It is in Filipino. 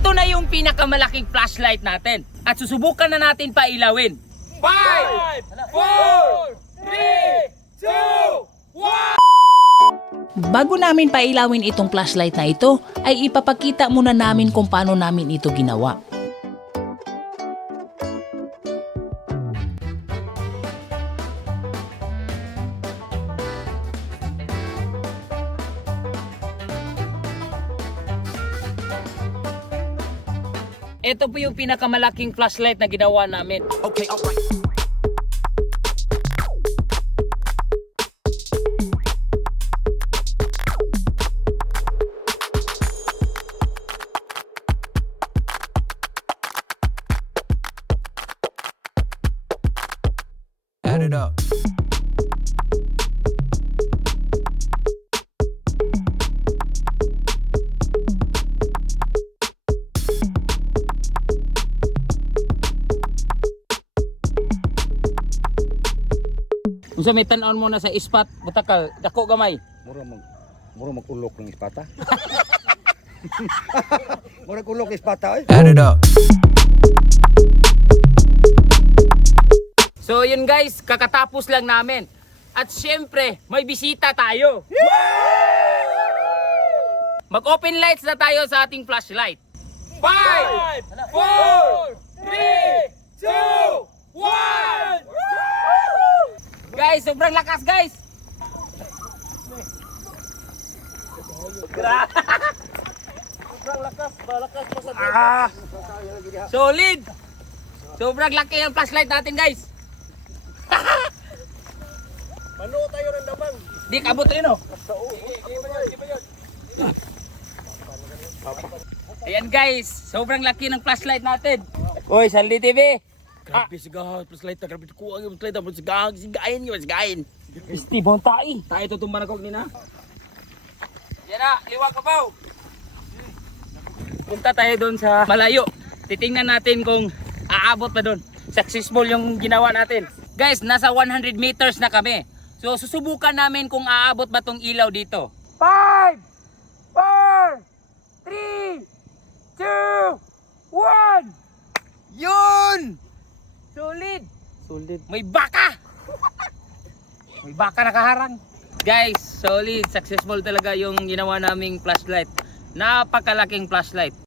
ito na yung pinakamalaking flashlight natin. At susubukan na natin pailawin. 5, 4, 3, 2, 1! Bago namin pailawin itong flashlight na ito, ay ipapakita muna namin kung paano namin ito ginawa. Ito po yung pinakamalaking flashlight na ginawa namin. Okay, alright. Add it up. Unsa may tan-on mo na sa ispat, butakal, dako gamay. Mura magulok ng ispata. Mura kulok ng ispata eh. Add it up. So yun guys, kakatapos lang namin. At syempre, may bisita tayo. Mag-open lights na tayo sa ating flashlight. 5, 4, 3, 2, 1! Guys, sobrang lakas guys! Sobrang lakas, malakas pa sa Solid! Sobrang laki ang flashlight natin guys! Mano tayo ng damang. Di kabot rin oh! Ayan guys, sobrang laki ng flashlight natin. Oy, Saldi TV! Grabe sigahag, flashlight na grabe ko ang flashlight na sigahag, sigain. Steve, hontai! Tayo tutumban ako nina. Yan na, liwag pa paw! Punta tayo doon sa malayo. Titingnan natin kung aabot pa doon. Successful yung ginawa natin. Guys, nasa 100 meters na kami. So susubukan namin kung aabot ba tong ilaw dito. 5, 4, 3, 2, 1! Yun! Solid! Solid. May baka! May baka nakaharang. Guys, solid. Successful talaga yung ginawa naming flashlight. Napakalaking flashlight.